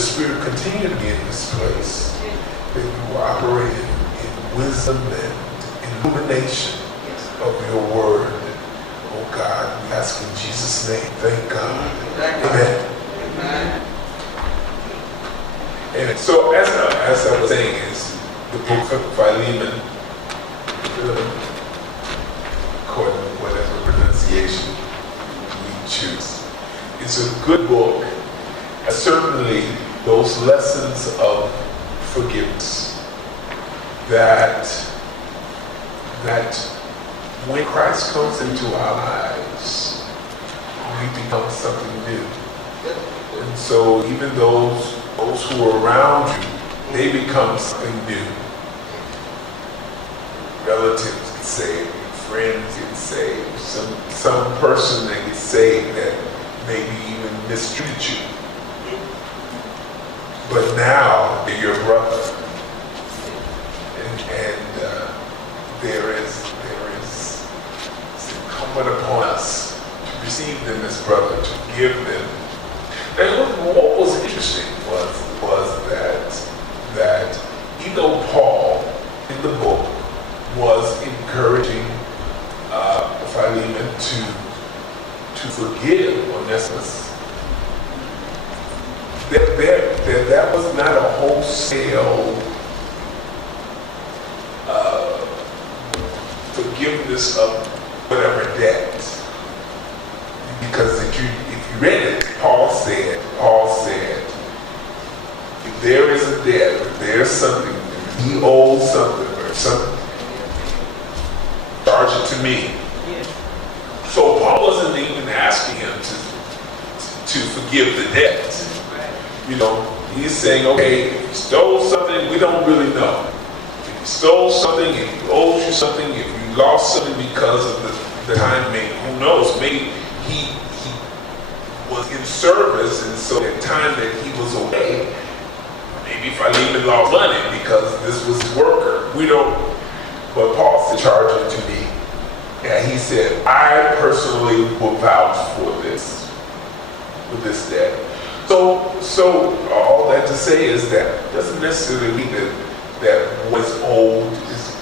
Spirit continue to be in this place, that you will operate in wisdom and illumination of your word. Oh God, we ask in Jesus' name. Thank God. Amen. Amen. And so as I was saying, is the book of Philemon, according to whatever pronunciation we choose. It's a good book. And certainly those lessons of forgiveness that when Christ comes into our lives, we become something new. And so even those who are around you, they become something new. Relatives get saved, friends get saved, some person that gets saved that maybe even mistreat you. But now they're your brother. And there is it's incumbent upon us to receive them as brother, to give them. And what was interesting was that even though Paul in the book was encouraging Philemon to forgive Onesimus, that was not a wholesale forgiveness of whatever debt. Because if you read it, Paul said, if there is a debt, if there's something, if he owes something or something, charge it to me. So Paul wasn't even asking him to forgive the debt. You know, he's saying, okay, if you stole something, we don't really know. If you stole something, if he owes you something, if you lost something because of the time, maybe, who knows, maybe he was in service, and so the time that he was away, maybe Philemon lost money because this was his worker. We don't, but Paul said, charge it to me. And he said, I personally will vouch for this debt. So all that to say is that doesn't necessarily mean that what's owed is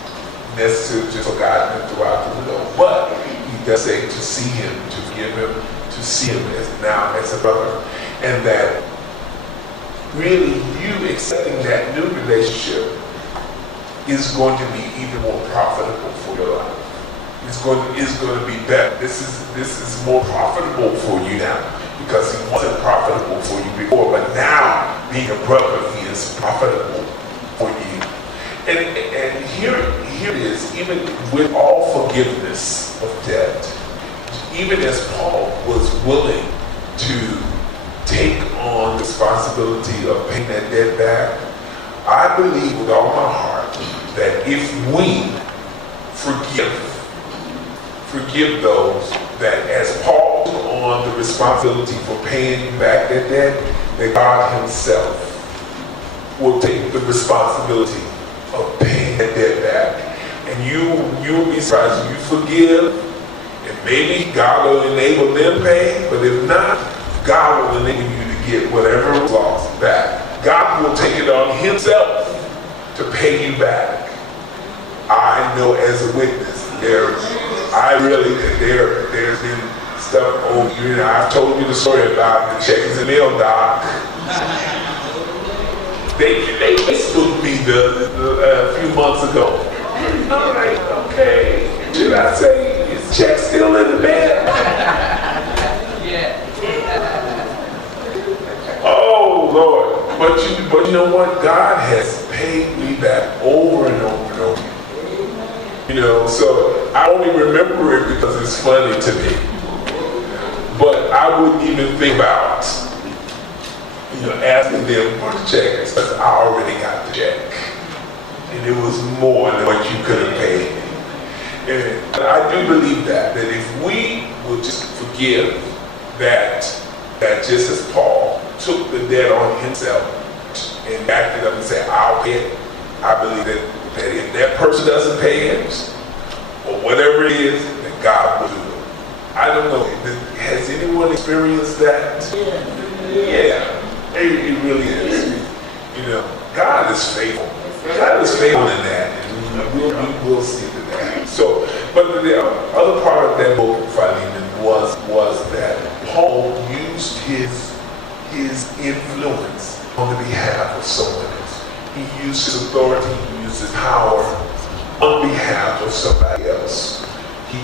necessarily just forgotten and throughout the window. But he does say to see him, to forgive him, to see him as a brother. And that really you accepting that new relationship is going to be even more profitable for your life. It's going to be better. This is more profitable for you now. Because he wasn't profitable for you before, but now, being a brother, he is profitable for you. And here it is, even with all forgiveness of debt, even as Paul was willing to take on the responsibility of paying that debt back, I believe with all my heart that if we forgive those that, as Paul took on the responsibility for paying back that debt, that God himself will take the responsibility of paying that debt back. And you will be surprised if you forgive, and maybe God will enable them pay, but if not, God will enable you to get whatever was lost back. God will take it on himself to pay you back. I know as a witness, there's been stuff over, you know, I've told you the story about the check in the mail, Doc. They Facebooked me a few months ago. I'm like, okay, did I say, is the check still in the mail? Oh, Lord. But you know what? God has paid me back over and over and over. You know, so I only remember it because it's funny to me. But I wouldn't even think about, asking them for the check because I already got the check. And it was more than what you could have paid me. And I do believe that if we would just forgive that just as Paul took the debt on himself and backed it up and said, I'll pay it, I believe that if that person doesn't pay it, or whatever it is, then God will do it. I don't know, has anyone experienced that? Yeah. It really is. You know, God is faithful. God is faithful in that, and we will see to that. So, but the other part of that book of Philemon was that Paul used his influence on the behalf of someone else. He used his authority, he used his power on behalf of somebody else. He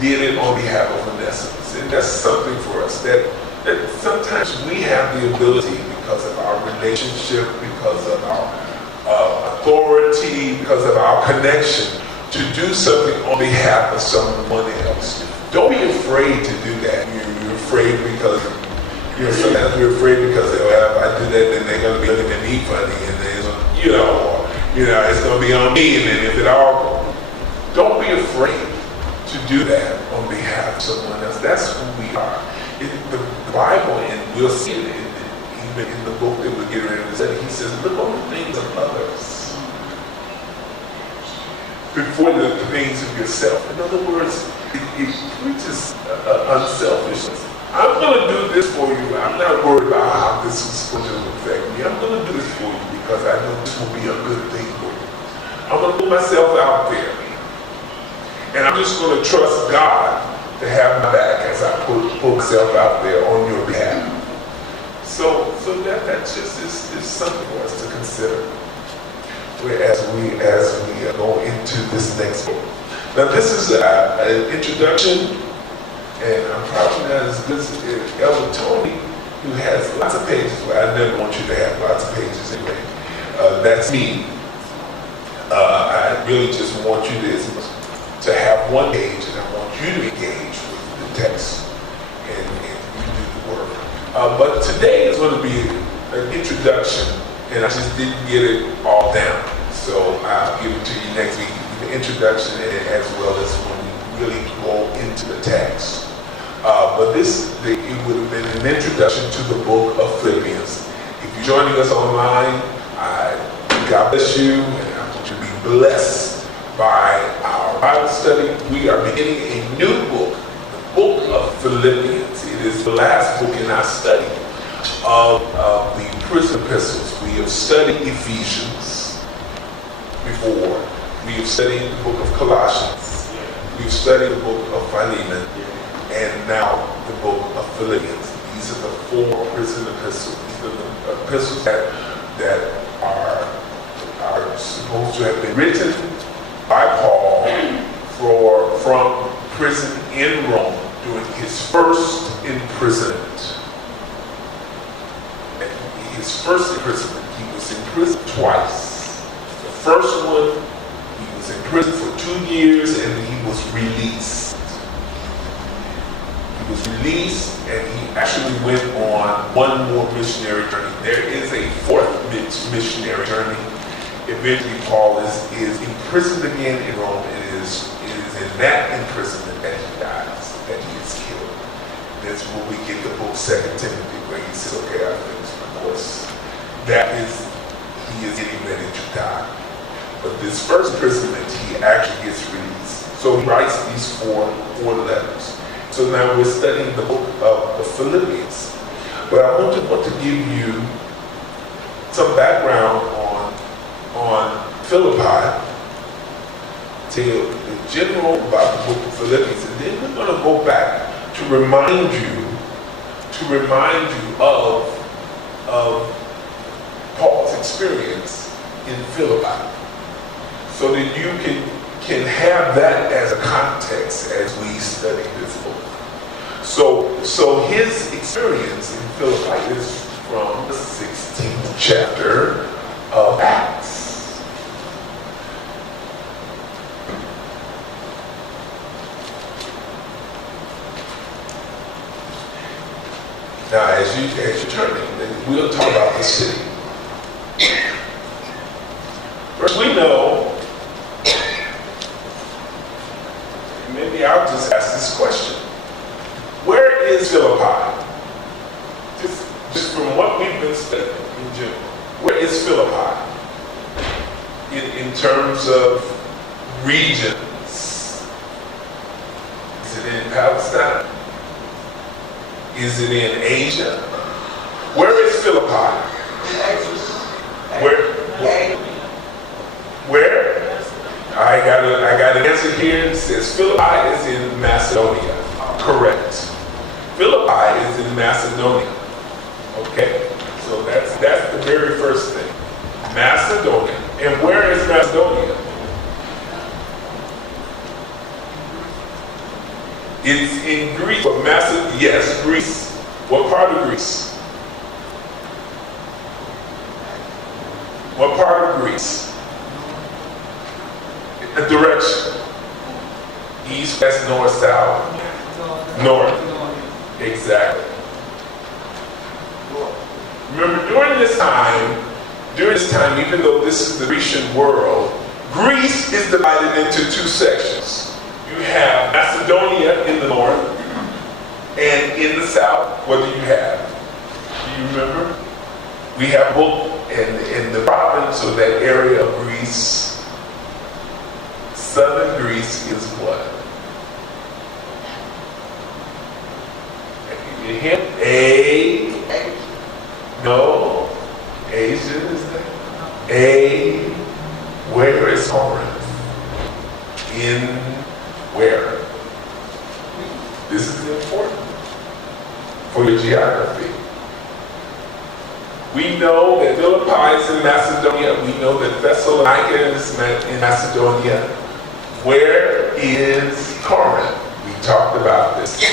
did it on behalf of Onesimus, and that's something for us that sometimes we have the ability, because of our relationship, because of our authority, because of our connection, to do something on behalf of someone else. Don't be afraid to do that. You're afraid because, sometimes we're afraid because, if I do that, then they're going to be looking at me funny, and it's going to be on me, and then if it all, don't be afraid to do that on behalf of someone else. That's who we are. The Bible, and we'll see it even in the book that we're getting ready to study, he says, look on the things of others before the things of yourself. In other words, it preaches unselfishness. I'm going to do this for you. I'm not worried about how this is going to affect me. I'm going to do this for you because I know this will be a good thing for you. I'm going to put myself out there. And I'm just going to trust God to have my back as I put myself out there on your behalf. So that just is something for us to consider as we go into this next book. Now this is an introduction, and I'm probably not as good as Elder Tony, who has lots of pages. Well, I never want you to have lots of pages anyway. That's me. I really just want you to have one page, and I want you to engage with the text and you do the work. But today is going to be an introduction, and I just didn't get it all down. So I'll give it to you next week, the introduction, and as well as when we really go into the text. But it would have been an introduction to the book of Philippians. If you're joining us online, God bless you, and I want you to be blessed by our Bible study. We are beginning a new book, the book of Philippians. It is the last book in our study of the prison epistles. We have studied Ephesians before. We have studied the book of Colossians. We've studied the book of Philemon. And now the book of Philippians. These are the 4 prison epistles. These are the epistles that are supposed to have been written by Paul from prison in Rome during his first imprisonment. And his first imprisonment, he was in prison twice. The first one, he was in prison for 2 years, and he was released. He was released, and he actually went on one more missionary journey. There is a 4th missionary journey. Eventually, Paul is imprisoned again in Rome. It is in that imprisonment that he dies, that he is killed. That's where we get the book 2 Timothy, where he says, okay, I finished my course. He is getting ready to die. But this first imprisonment, he actually gets released. So he writes these four letters. So now we're studying the book of the Philippians. But I want to give you some background on Philippi, tell you in general about the book of Philippians, and then we're going to go back to remind you of Paul's experience in Philippi, so that you can have that as a context as we study this book. So his experience in Philippi is from the 16th chapter of Acts. Now, as you're turning, we'll talk about the city. First, we know, maybe I'll just ask this question. Where is Philippi? Just from what we've been studying in general, where is Philippi in terms of regions? Is it in Palestine? Is it in Asia? Where is Philippi? Where? I got an answer here. It says Philippi is in Macedonia. Correct. Philippi is in Macedonia. Okay, so that's the very first thing. Macedonia. And where is Macedonia? It's in Greece. But yes, Greece. What part of Greece? What part of Greece? A direction. East, west, north, south. North. Exactly. Remember, during this time, even though this is the Grecian world, Greece is divided into two sections. You have Macedonia in the north, and in the south, what do you have? Do you remember? We have both in the province or that area of Greece. Southern Greece is what? No. Asia is that? Where is Corinth? In where? This is important for your geography. We know that Philippi is in Macedonia. We know that Thessalonica is in Macedonia. Where is Corinth? We talked about this.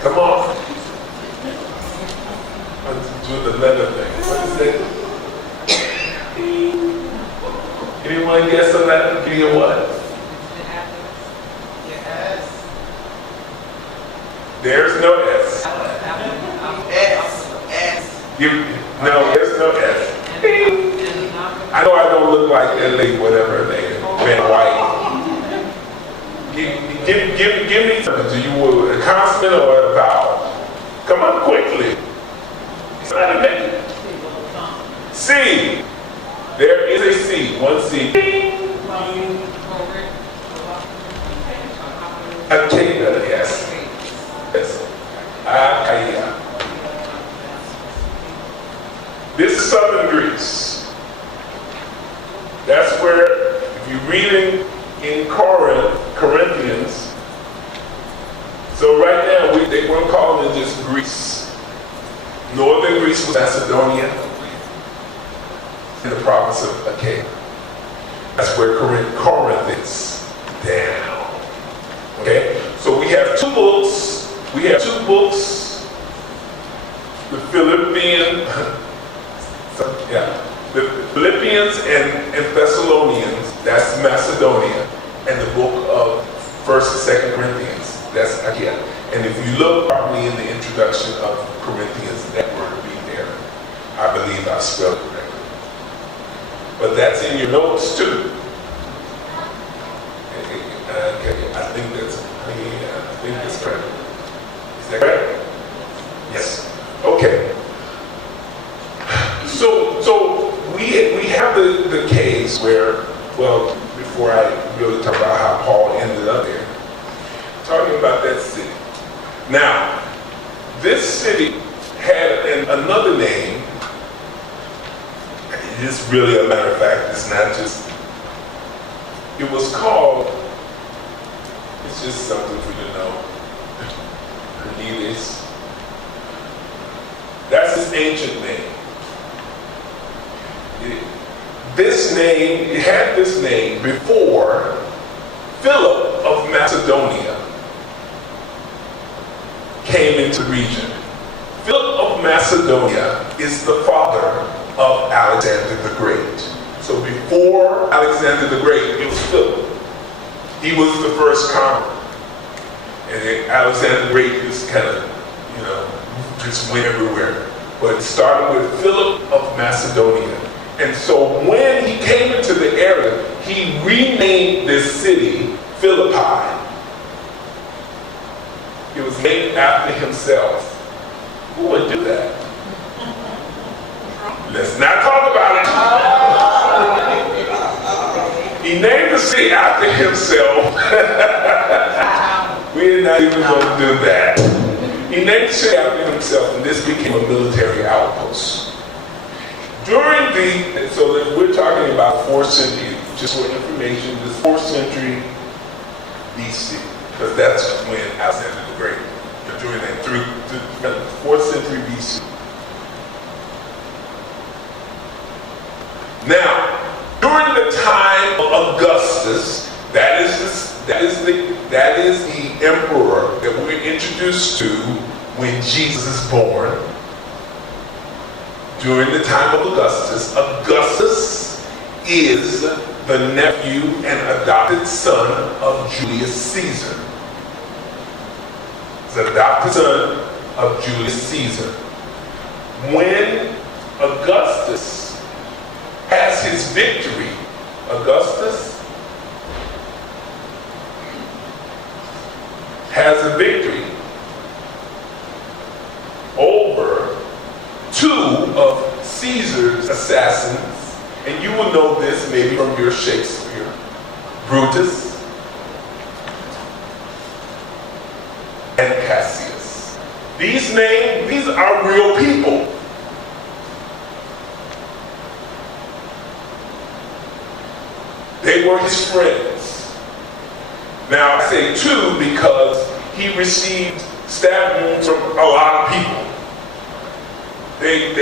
Come on. Let's do the letter thing. What is it? Anyone guess on that? Give you what? Yes. There's no S. No, there's no S. I know I don't look like LA, whatever they Ben White. Give me something. Do you want a consonant or a vowel? Come on quickly. It's not a name. C. There is a C. One C. Akeda, yes. Yes. Akaya. This is southern Greece. That's where, if you're reading in Corinthians, so right now they weren't calling it just Greece. Northern Greece was Macedonia in the province of Achaia. That's where Corinth is down. Okay? So we have two books. The Philippians and Thessalonians, that's Macedonia, and the book of 1st and 2nd Corinthians, that's Achaia. And if you look properly in the introduction of Corinthians, that word will be there. I believe I spelled it correctly. But that's in your notes too. Okay, I think that's correct. Is that correct? Yes. Okay. So we have the case where, well, before I really talk about how Paul ended up there, talking about that city. Now, this city had another name. It's really a matter of fact, it's not just, it was called, it's just something for you to know. Cornelius. That's his ancient name. It had this name before Philip of Macedonia came into the region. Philip of Macedonia is the father of Alexander the Great. So before Alexander the Great, it was Philip. He was the first conqueror. And Alexander the Great just kind of, just went everywhere. But it started with Philip of Macedonia. And so when he came into the area, he renamed this city Philippi. It was named after himself. Who would do that? Let's not talk about it. He named the city after himself. We're not even going to do that. He named the city after himself. himself, and this became a military outpost. So that we're talking about 4th century, just for information, this 4th century BC, because that's when Alexander the Great, during that through the 4th century BC. Now, during the time of Augustus, that is the emperor that we're introduced to when Jesus is born. During the time of Augustus, Augustus is the nephew and adopted son of Julius Caesar. He's the adopted son of Julius Caesar. When Augustus has his victory, Augustus has a victory over 2 of Caesar's assassins, and you will know this maybe from your Shakespeare, Brutus and Cassius. These are real people. They were his friends. Now I say 2 because he received stab wounds from a lot of people. They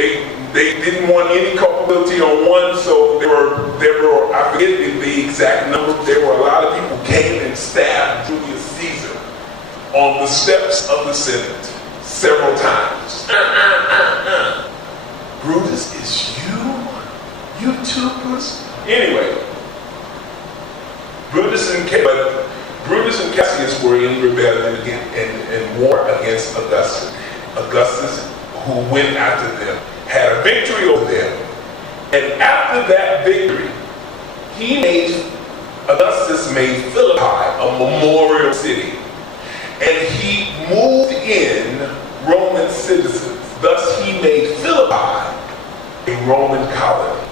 didn't want any culpability on one, so there were I forget the exact number. There were a lot of people who came and stabbed Julius Caesar on the steps of the Senate several times. Brutus, is you too, Brutus? Anyway, Brutus and Cassius were in rebellion and war against Augustus. Augustus, who went after them, had a victory over them. And after that victory, Augustus made Philippi a memorial city. And he moved in Roman citizens. Thus he made Philippi a Roman colony.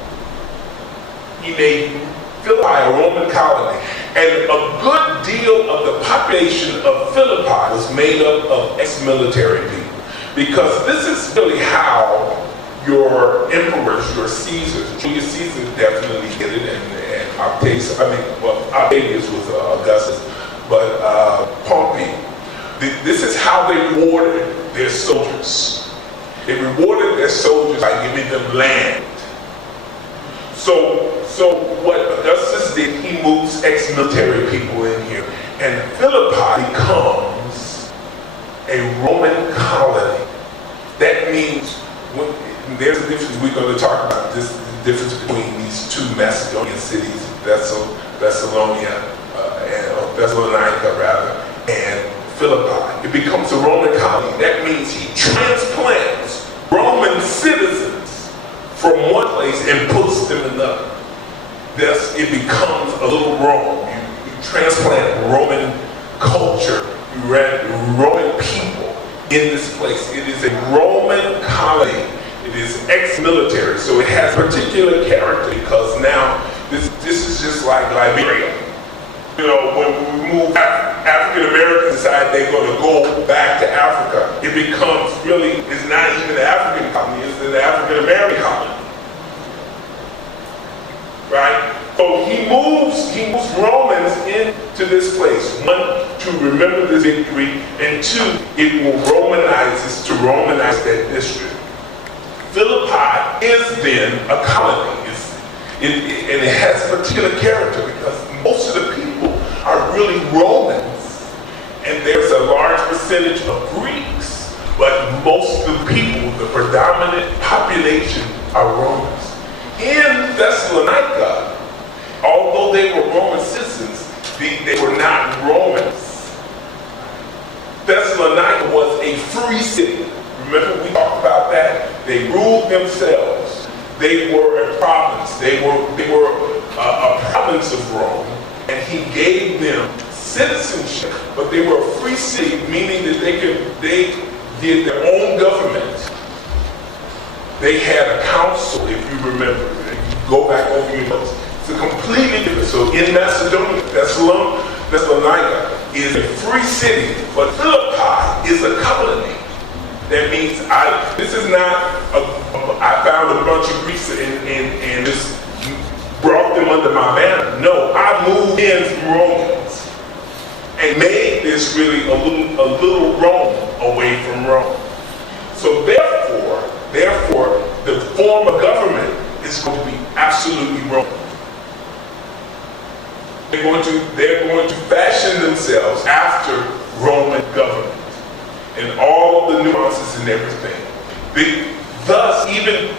He made Philippi a Roman colony. And a good deal of the population of Philippi was made up of ex-military people. Because this is really how your emperors, your Caesars, Julius Caesar definitely did it, and Octavius was Augustus, but Pompey. This is how they rewarded their soldiers. They rewarded their soldiers by giving them land. So what Augustus did, he moves ex-military people in here, and Philippi becomes a Roman colony. That means there's a difference. We're going to talk about this, the difference between these 2 Macedonian cities, Thessalonica and Philippi. It becomes a Roman colony. That means he transplants Roman citizens from one place and puts them in another. Thus, it becomes a little Rome. You transplant Roman culture, Roman people in this place. It is a Roman colony. It is ex-military, so it has particular character because now this is just like Liberia. You know, when we move African Americans decide they're going to go back to Africa, it becomes really, it's not even an African colony, it's an African American colony. Right? So he moves Romans into this place. 1, to remember this victory, and 2, it will romanize that district. Philippi is then a colony, and it has a particular character because most of the people are really Romans, and there's a large percentage of Greeks, but most of the people, the predominant population, are Romans. In Thessalonica, although they were Roman citizens, they were not Romans. Thessalonica was a free city. Remember we talked about that? They ruled themselves. They were a province. They were a province of Rome, and he gave them citizenship. But they were a free city, meaning that they did their own government. They had a council, if you remember. If you go back over your notes, it's a completely different. So in Macedonia, Thessalonica is a free city, but Philippi is a colony. That means this is not, I found a bunch of Greeks and just brought them under my banner. No, I moved in from Romans and made this really a little Rome away from Rome. So therefore, the form of government is going to be absolutely Roman. They're going to fashion themselves after Roman government and all of the nuances and everything. Thus, even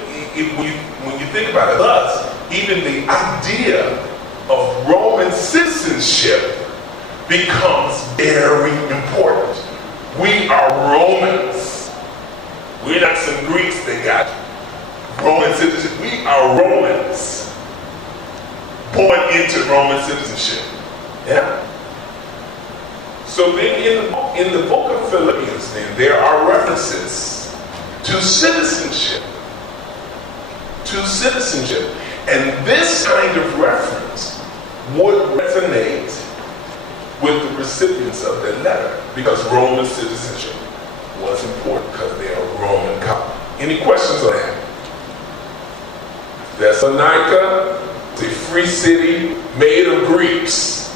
when you think about it, thus, even the idea of Roman citizenship becomes very important. We are Romans. We're not some Greeks that got Roman citizenship. We are Romans born into Roman citizenship. Yeah? So then in the book of Philippians, then, there are references to citizenship. To citizenship. And this kind of reference would resonate with the recipients of that letter, because Roman citizenship was important because they are Roman colony. Any questions on that? Thessalonica is a free city made of Greeks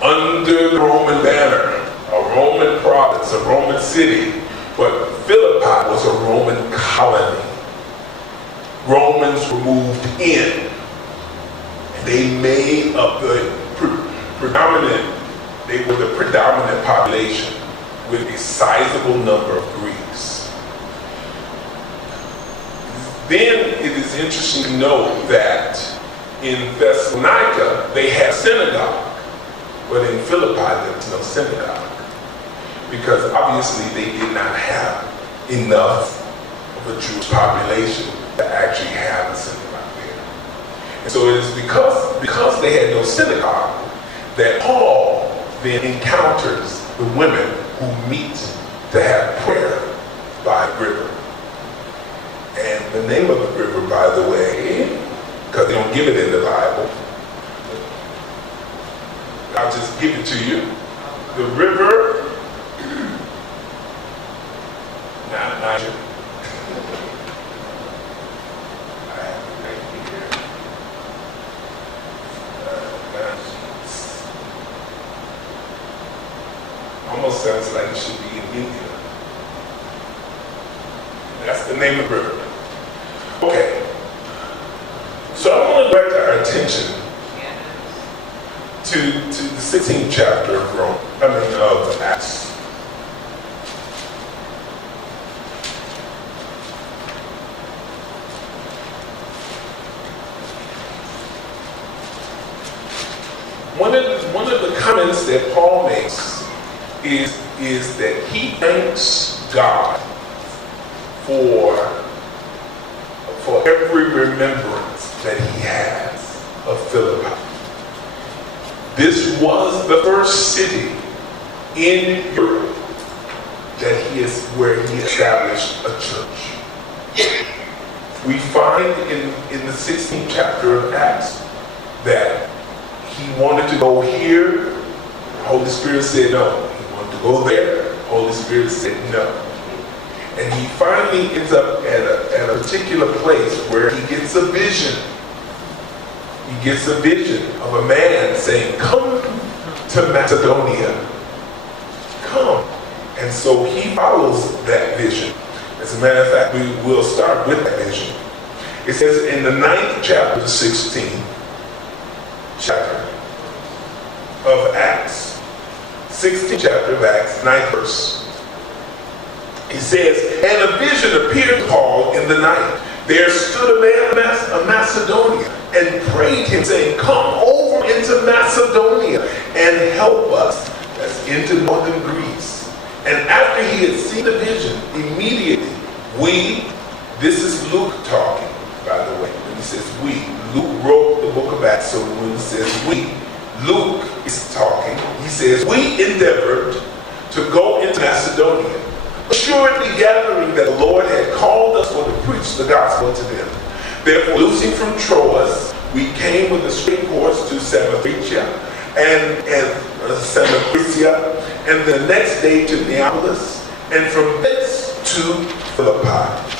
under the Roman banner, a Roman province, a Roman city, but Philippi was a Roman colony. Romans were moved in. They made up the predominant population with a sizable number of Greeks. Then it is interesting to note that in Thessalonica they had a synagogue, but in Philippi there was no synagogue, because obviously they did not have enough of a Jewish population to actually have a synagogue there. And so it is because they had no synagogue that Paul then encounters the women who meet to have prayer by the river. And the name of the river, by the way, because they don't give it in the Bible, I'll just give it to you. The river, not Niger. I have it right here. Almost sounds like it should be in India. That's the name of the river. Okay. So I want to direct our attention to the 16th chapter of Acts. One of the comments that Paul makes is that he thanks God for every remembrance that he has of Philippi. This was the first city in Europe where he established a church. We find in the 16th chapter of Acts that he wanted to go here. The Holy Spirit said no. He wanted to go there. The Holy Spirit said no. And he finally ends up at a particular place where he gets a vision. He gets a vision of a man saying, "Come to Macedonia. Come." And so he follows that vision. As a matter of fact, we will start with that vision. It says in the 9th chapter, the 16th chapter of Acts, 16th chapter of Acts, 9th verse. He says, "And a vision appeared to Paul in the night. There stood a man of Macedonia and prayed him, saying, 'Come over into Macedonia and help us,'" that's into northern Greece. "And after he had seen the vision, immediately this is Luke talking, by the way. When he says we, Luke wrote the book of Acts, so when he says we, Luke is talking. He says, "We endeavored to go into Macedonia, assuredly gathering that the Lord had called us for to preach the gospel to them. Therefore, loosing from Troas, we came with a straight course to Samothracia and Samothracia, and the next day to Neapolis, and from thence to Philippi.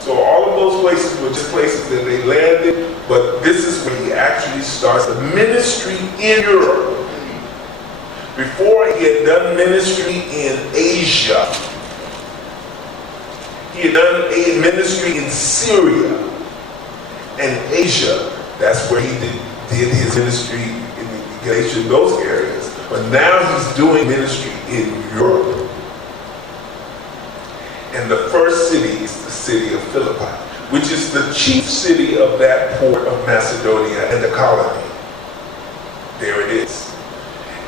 So all of those places were just places that they landed, but this is where he actually starts the ministry in Europe. Before, he had done ministry in Asia. He had done a ministry in Syria and Asia. That's where he did his ministry in Galatia, in those areas. But now he's doing ministry in Europe. And the first city is the city of Philippi, which is the chief city of that port of Macedonia and the colony. There it is.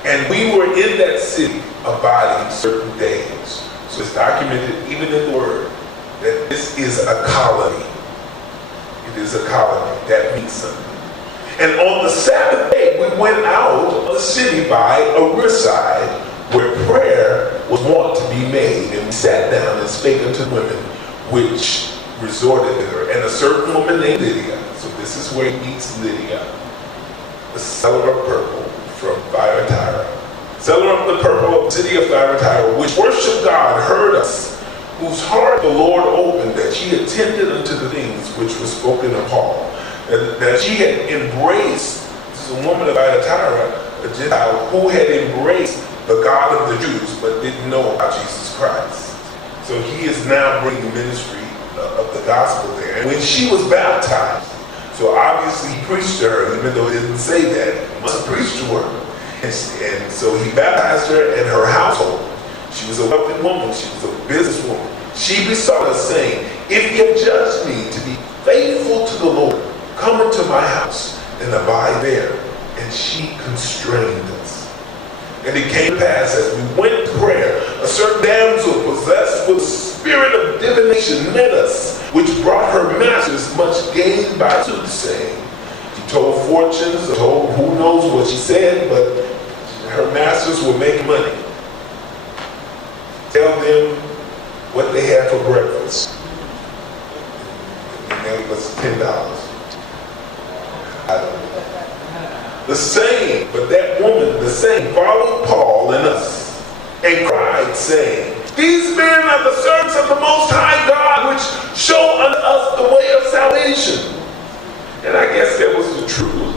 And we were in that city abiding certain days. So it's documented even in the word that this is a colony. It is a colony. That means something. And on the Sabbath day, we went out of the city by a riverside where prayer was wont to be made. And we sat down and spake unto the women which resorted thither. And a certain woman named Lydia. So this is where he meets Lydia, the seller of purple from Thyatira. Seller of the purple of the city of Thyatira, which worshiped God, heard us, whose heart the Lord opened, that she attended unto the things which were spoken of Paul. That she had embraced, this is a woman of Thyatira, a Gentile, who had embraced the God of the Jews, but didn't know about Jesus Christ. So he is now bringing the ministry of the gospel there. And when she was baptized, so obviously he preached to her, even though he didn't say that, he must have preached to her. And so he baptized her and her household. She was a wealthy woman, she was a businesswoman. She besought us, saying, if you have judged me to be faithful to the Lord, come into my house and abide there. And she constrained us. And it came to pass, as we went to prayer, a certain damsel possessed with a spirit of divination met us, which brought her masters much gain by soothsaying. She told fortunes, told who knows what she said, but her masters were making money. Tell them what they had for breakfast. And that was $10. I don't know. The same, but that woman, the same, followed Paul and us and cried, saying, these men are the servants of the Most High God, which show unto us the way of salvation. And I guess that was the truth.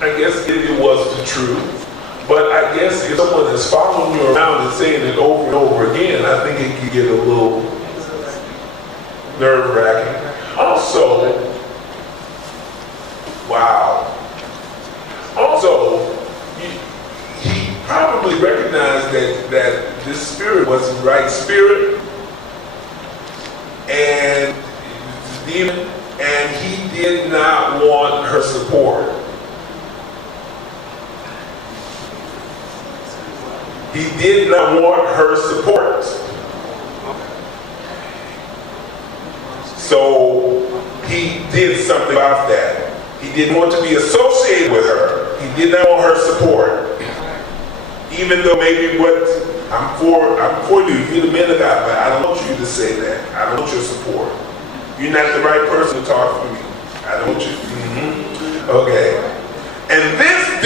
I guess it was the truth. But I guess if someone is following you around and saying it over and over again, I think it could get a little nerve-wracking. Also, wow. Also, he probably recognized that this spirit wasn't the right spirit, and the demon, and he did not want her support. He did not want her support. So he did something about that. He didn't want to be associated with her. He did not want her support. Even though maybe what I'm for you, you're the man of God, but I don't want you to say that. I don't want your support. You're not the right person to talk for me. I don't want you. Okay. And this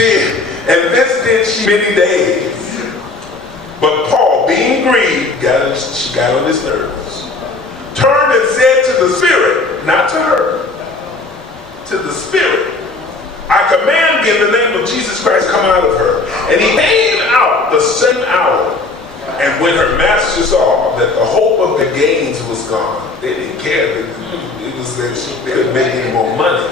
did she many days. But Paul, being grieved, she got on his nerves, turned and said to the spirit, not to her, to the spirit, I command thee in the name of Jesus Christ, come out of her. And he came out the same hour. And when her master saw that the hope of the gains was gone, they didn't care. It was that they couldn't make any more money.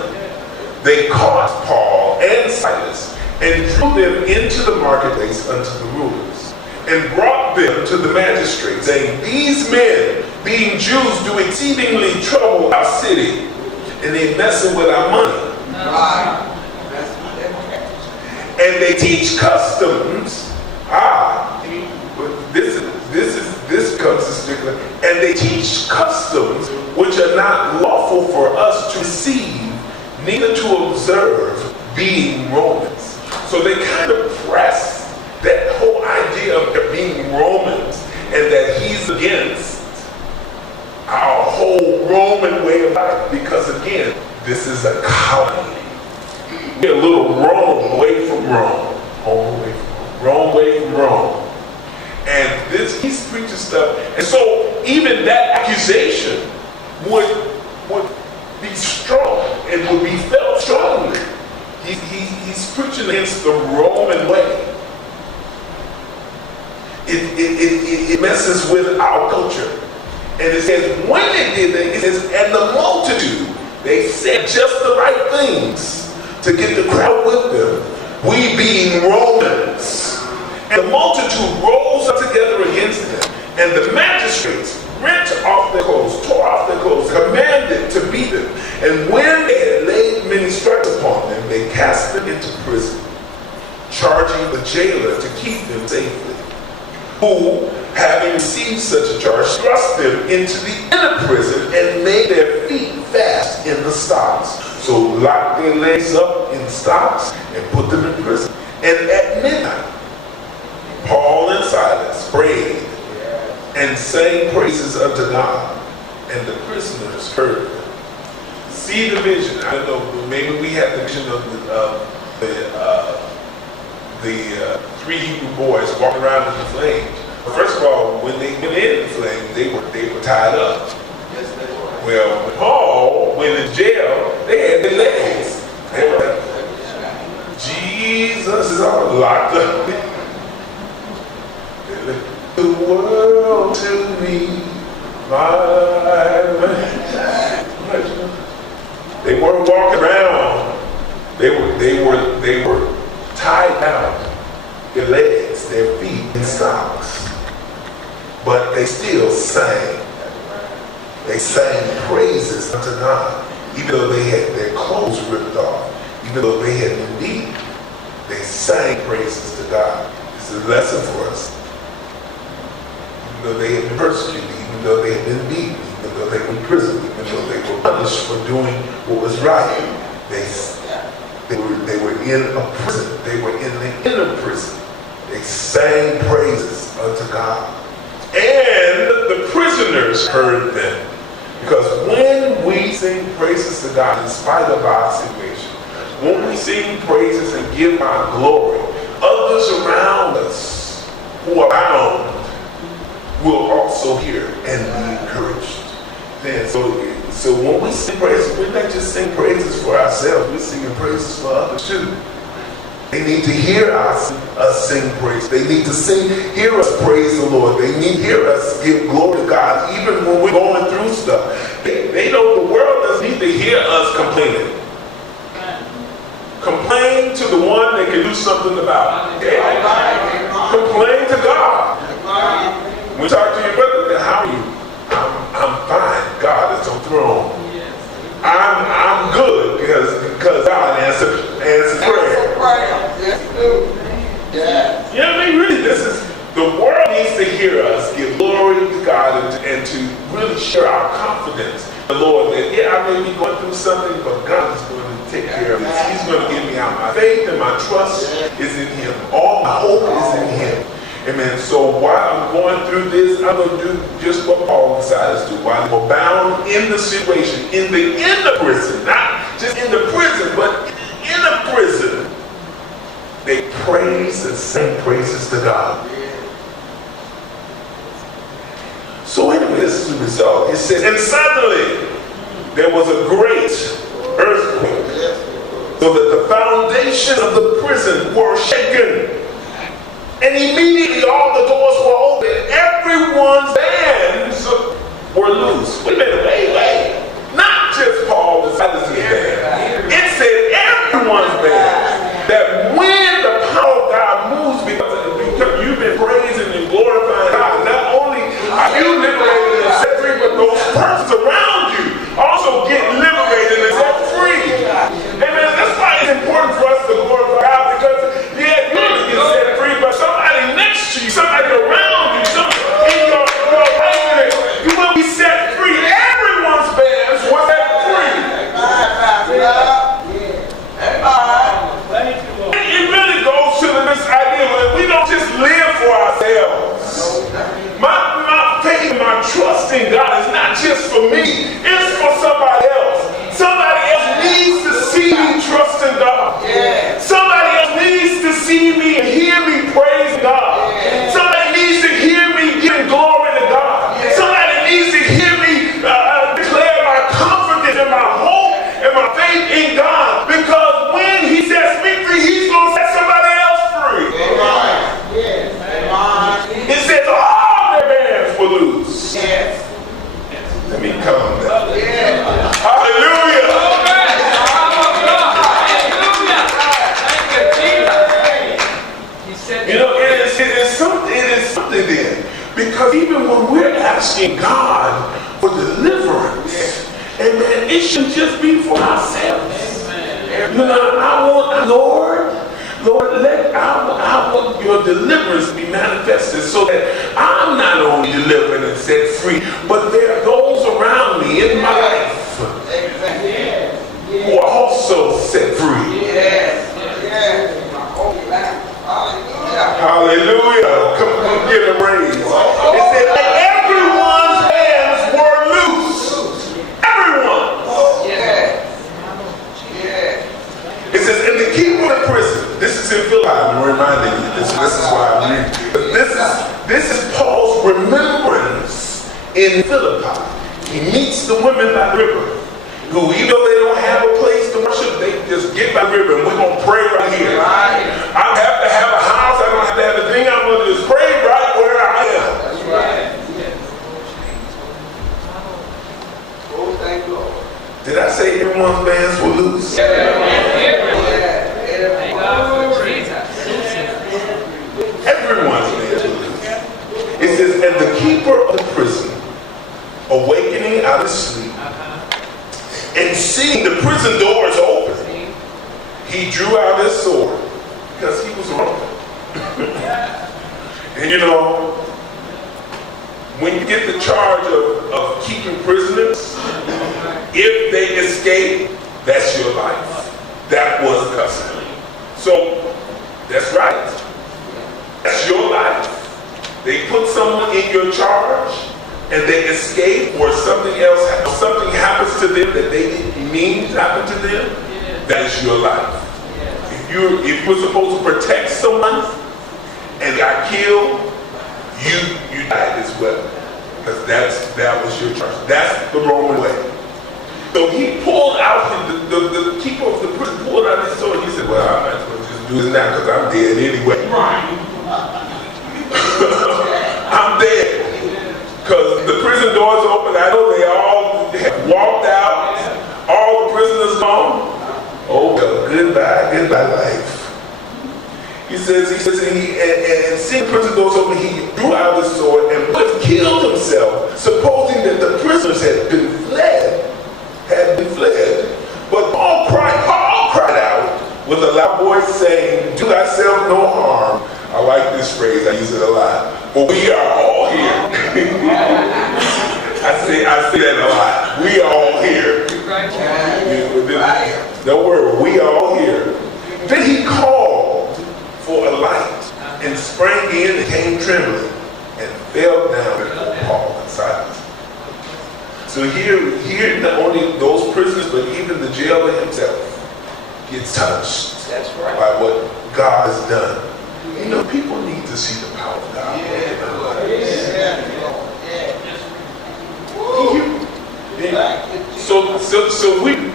They caught Paul and Silas and drew them into the marketplace unto the rulers, and brought them to the magistrate, saying, these men, being Jews, do exceedingly trouble our city, and they messing with our money. Right. And they teach customs. This comes a stickler. And they teach customs which are not lawful for us to receive, neither to observe, being Romans. So they kind of press that whole idea of there being Romans, and that he's against our whole Roman way of life, because again, this is a colony. We're a little Rome away from Rome. Rome away from Rome. And he's preaching stuff. And so even that accusation would be strong and would be felt strongly. He's preaching against the Roman way. It messes with our culture. And it says, when they did that, it says, and the multitude, they said just the right things to get the crowd with them. We being Romans. And the multitude rose up together against them. And the magistrates rent off their clothes, tore off their clothes, commanded to beat them. And when they had laid many stripes upon them, they cast them into prison, charging the jailer to keep them safely. Who, having received such a charge, thrust them into the inner prison and made their feet fast in the stocks. So locked their legs up in stocks and put them in prison. And at midnight, Paul and Silas prayed and sang praises unto God, and the prisoners heard them. See the vision. I don't know, maybe we have the vision of the three Hebrew boys walking around in the flames. First of all, when they went in the flames, they were tied up. Yes, they were. Well, when Paul went in jail, they had their legs. They were like, Jesus is all locked up. The world to me, they weren't walking around. They were tied down, their legs, their feet in stocks. But they still sang. They sang praises unto God, even though they had their clothes ripped off, even though they had been beaten. They sang praises to God. It's a lesson for us. Even though they had been persecuted, even though they had been beaten, even though they were in prison, even though they were punished for doing what was right, they were in a prison. They were in the inner prison. They sang praises unto God. And the prisoners heard them. Because when we sing praises to God in spite of our situation, when we sing praises and give our glory, others around us who are bound will also hear and be encouraged. And so when we sing praises, we're not just singing praises for ourselves, we're singing praises for others too. They need to hear us sing praise. They need to hear us praise the Lord. They need to hear us give glory to God even when we're going through stuff. They know the world doesn't need to hear us complaining. Complain to the one that can do something about it. Complain to God. When we talk to your brother, how are you? I'm fine. God is on the throne. I'm good because God answers prayer. You know what I mean? Really, the world needs to hear us give glory to God and to really share our confidence in the Lord that, I may be going through something, but God is going to take care of this. He's going to get me out. My faith and my trust is in Him. All my hope is in Him. Amen. So while I'm going through this, I'm going to do just what Paul and Silas do. While we're bound in the situation, in the prison, not just in the prison, but in the prison, they praise and sing praises to God. So anyway, this is the result. It says, and suddenly there was a great earthquake, so that the foundations of the prison were shaken. And immediately all the doors were open. Everyone's bands were loose. Wait a minute, wait. Not just Paul and Silas' band. It said everyone's band. That when the power of God moves, because you've been praising and glorifying God, not only are you liberated and set free, but those persons around you also get liberated and set free. Amen. That's why it's important for us to glorify God, because you get set free, but somebody next to you, somebody around you, somebody in your life, you will be set free. Everyone's bands was set free. It really goes to this idea that we don't just live for ourselves. My faith and my trust in God is not just for me, it's for somebody else. Somebody else needs to see me trust in God. Somebody else needs to see me and hear me praise God. Somebody needs to God for deliverance. And man, it should just be for ourselves. You know, I want, Lord, let I want your deliverance be manifested so that I'm not only delivered and set free, but there are those around me in my life who are also set free. Hallelujah. Come on, give a praise. It said that everyone's hands were loose. Everyone. It says, and the keeper of the prison. This is in Philippi. I'm reminding you. This is why I'm reading. But this is Paul's remembrance in Philippi. He meets the women by the river, who, even though they don't have a place to worship, they just get by the river and we're going to pray right here. I don't have to have a house. I don't have to have a thing. I'm going to just pray right where I am. That's right. Oh, thank you, Lord. Did I say everyone's bands were loose? Everyone's bands were loose. It says, and the keeper of the prison, awakening out of sleep, and seeing the prison doors open, he drew out his sword because he was Roman. And you know, when you get the charge of keeping prisoners, if they escape, that's your life. That was custody. So that's right. That's your life. They put someone in your charge and they escape, or something happens to them that they didn't mean to happen to them, that is your life. If you're supposed to protect someone and got killed, you died as well. Because that was your charge. That's the Roman way. So he pulled out, the keeper of the prison pulled out his sword. He said, well, I might as well just do this now because I'm dead anyway. I'm dead. Because the prison doors open. I know they all have walked out. All the prisoners gone. Oh, well, goodbye life. He says, and seeing the prison doors open, he drew out his sword and killed himself, supposing that the prisoners had been fled. But Paul cried out with a loud voice, saying, do thyself no harm. I like this phrase, I use it a lot. For we are all here. I say that a lot. We are all here. Don't worry, we are all here. Then he called for a light and sprang in and came trembling and fell down before Paul and Silas. So here not only those prisoners, but even the jailer himself gets touched by what God has done. You know, people need to see the power of God.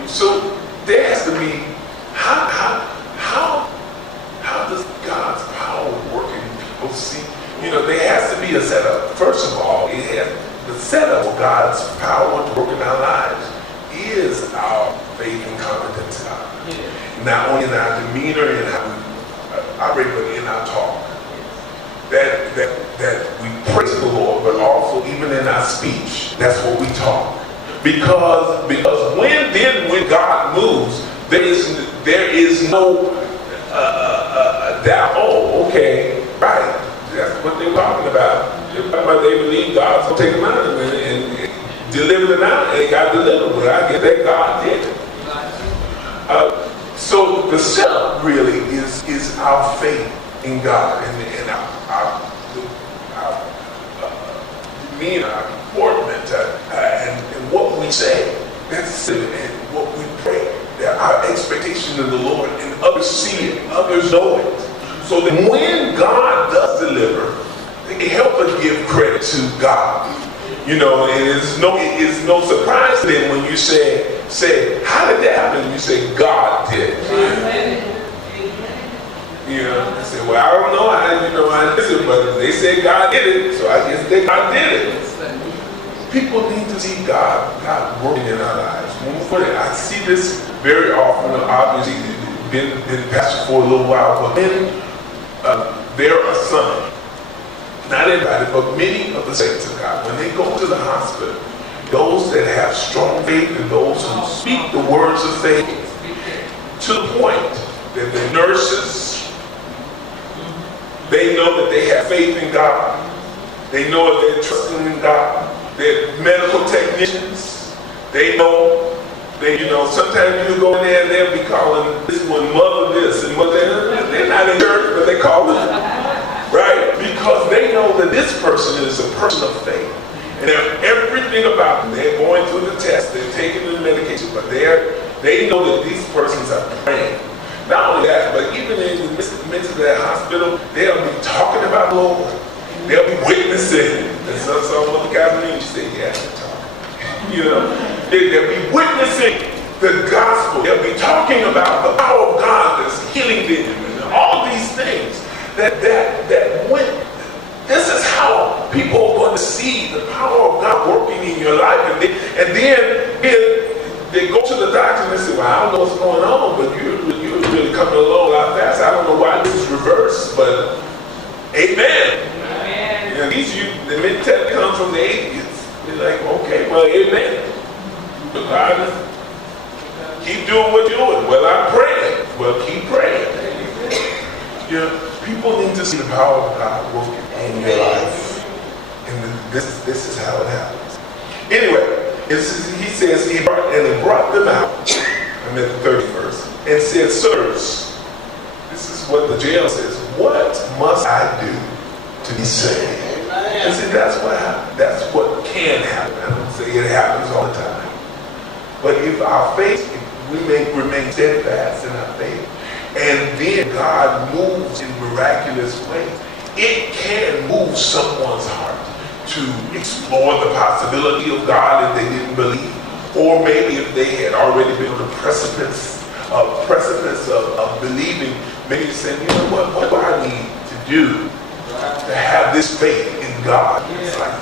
So there has to be how does God's power work in people? See, you know, there has to be a setup. First of all, the setup of God's power to work in our lives is our faith and confidence in God. Not only in our demeanor and how we operate, but in our talk. That we praise the Lord, but also even in our speech, that's what we talk. Because when God moves, there is no doubt. Oh, okay, right. That's what they're talking about. They believe God's going to take them out of them and deliver them out, and they got delivered. But I guess that God did it. So the setup really is our faith in God and our demeanor, our comportment, and what we say. That's it, and what we pray. Our expectation in the Lord, and others see it, others know it. So that when God does deliver, it helps us give credit to God. You know, it's no surprise then when you say, how did that happen? You say, God did. You know, they say, well, I don't know how, I listen, but they say God did it, so I guess God did it. People need to see God working in our lives. I see this very often, obviously, been pastor for a little while, but when there are some not everybody, but many of the saints of God, when they go to the hospital, those that have strong faith and those who speak the words of faith, to the point that the nurses, they know that they have faith in God. They know that they're trusting in God. They're medical technicians. They know. Sometimes you go in there and they'll be calling this one mother this and mother that. They're not in church, but they call it, right? Because they know that this person is a person of faith. And everything about them, they're going through the test, they're taking the medication, but they know that these persons are praying. Not only that, but even in the midst of that hospital, they'll be talking about the Lord. They'll be witnessing. And some of the guys in say, yeah, they're talking. They'll be witnessing the gospel. They'll be talking about the power of God that's healing them and all these things. That when this is how people are going to see the power of God working in your life. And then they go to the doctor and they say, well, I don't know what's going on, but you're really coming along a lot fast. I don't know why this is reversed, but amen. And the mentality comes from the atheists. They're like, okay, well, amen. But God, keep doing what you're doing. Well, I'm praying. Well, keep praying. People need to see the power of God working in your life. And this is how it happens. Anyway, he says, he brought them out. I'm at the 30th verse. And said, sirs, this is what the jail says. What must I do to be saved? And see, that's what happens. That's what can happen. I don't say it happens all the time. But if our faith, if we may remain steadfast in our faith, and then God moves in miraculous ways, it can move someone's heart to explore the possibility of God if they didn't believe. Or maybe if they had already been on the precipice of believing, maybe saying, what do I need to do to have this faith in God? It's like,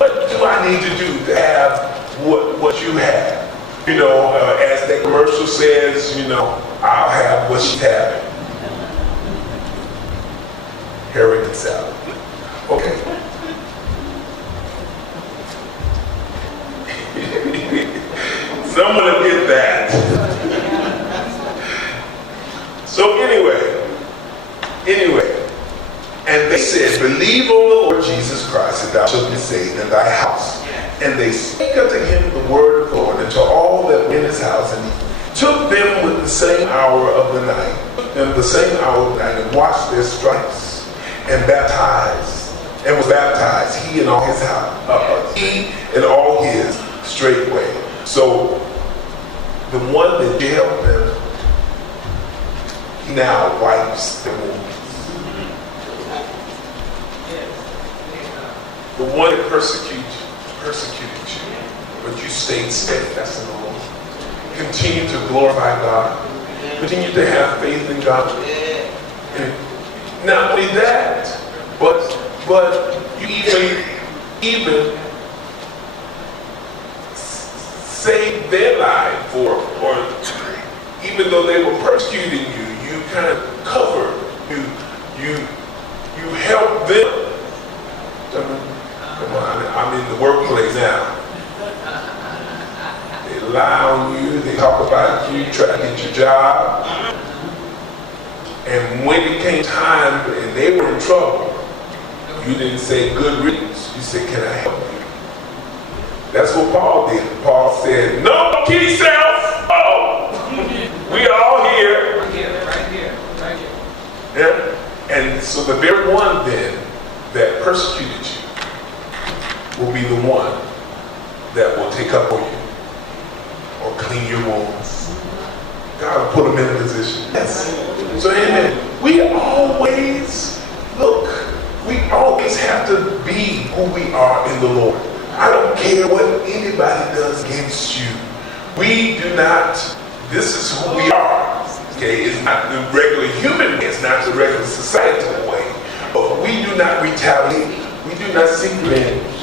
what do I need to do to have what you have? As that commercial says, I'll have what she's having. Herring and salad. Okay. Someone will get that. So anyway, and they said, believe on the Lord Jesus Christ, and thou shalt be saved in thy house. And they spake unto him the word of the Lord, and to all that were in his house, and he took them with the same hour of the night, and washed their stripes, and was baptized, he and all his house, he and all his straightway. So the one that jailed them, he now wipes the wounds. The one that persecuted you, but you stayed steadfast in the Lord. Continue to glorify God. Continue to have faith in God. And not only that, but you even saved their life, or even though they were persecuting you, you kind of covered, you helped them. Come on, I'm in the workplace now. They lie on you, they talk about you, try to get your job. And when it came time and they were in trouble, you didn't say good riddance. You said, can I help you? That's what Paul did. Paul said, no, don't kill yourself. Oh, we are all here. Right here. Yeah. And so the very one then that persecuted you will be the one that will take up for you or clean your wounds. God will put them in a position. Yes. So amen. We always have to be who we are in the Lord. I don't care what anybody does against you. We do not, this is who we are. Okay, it's not the regular human way, it's not the regular societal way. But we do not retaliate. We do not seek revenge.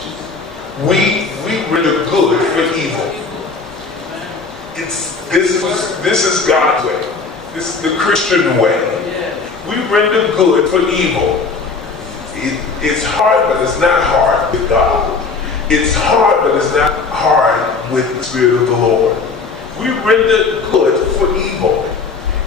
We render good for evil. This is God's way. This is the Christian way. We render good for evil. It's hard, but it's not hard with God. It's hard, but it's not hard with the Spirit of the Lord. We render good for evil,